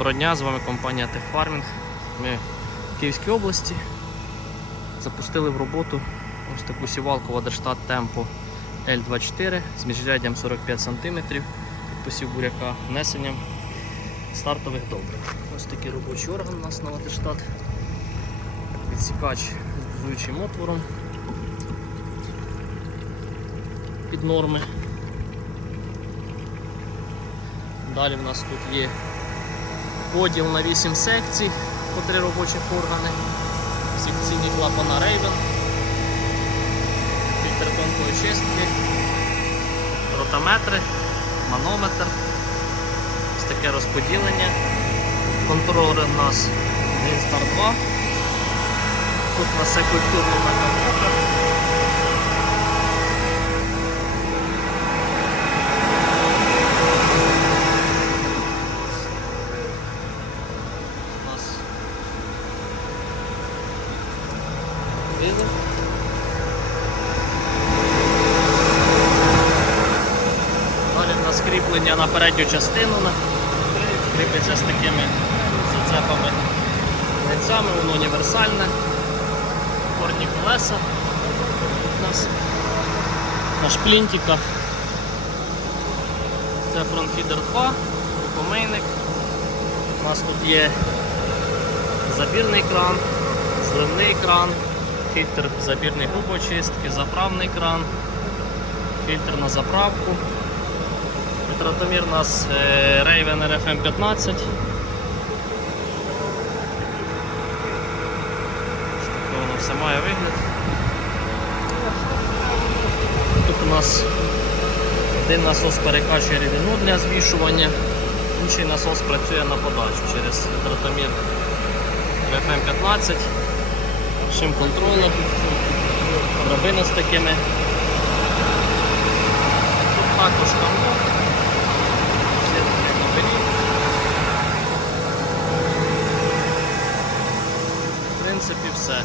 Доброго дня, з вами компанія Техфармінг. Ми в Київській області запустили в роботу ось таку сівалку Вадерштат Tempo L24 з міжряддям 45 см посів буряка внесенням стартових добрив. Ось такий робочий орган у нас на Вадерштат. Відсікач з дозуючим отвором під норми. Далі в нас тут є поділ на 8 секцій по 3 робочих органи, секційні клапана Raven, фільтр тонкої чистки, ротометри, манометр, ось таке розподілення. Контролер у нас Greenstar 2. Тут у нас все культурно на комп'ютер. Вилив. Далі в нас на передню частину на- кріпиться з такими зацепами лицями, воно універсальне. Корні колеса нас на шплінтиках. Це фронтфідер 2, помийник. У нас тут є забірний кран, зливний кран, фільтр забірної грубоочистки, заправний кран, фільтр на заправку. Витратомір у нас е, Raven RFM 15. Таке воно все має вигляд. Тут у нас один насос перекачує рідину для змішування, інший насос працює на подачу через витратомір RFM 15, шим контролер, драбина з такими. Тут також там. Ну, все таке. В принципі, все.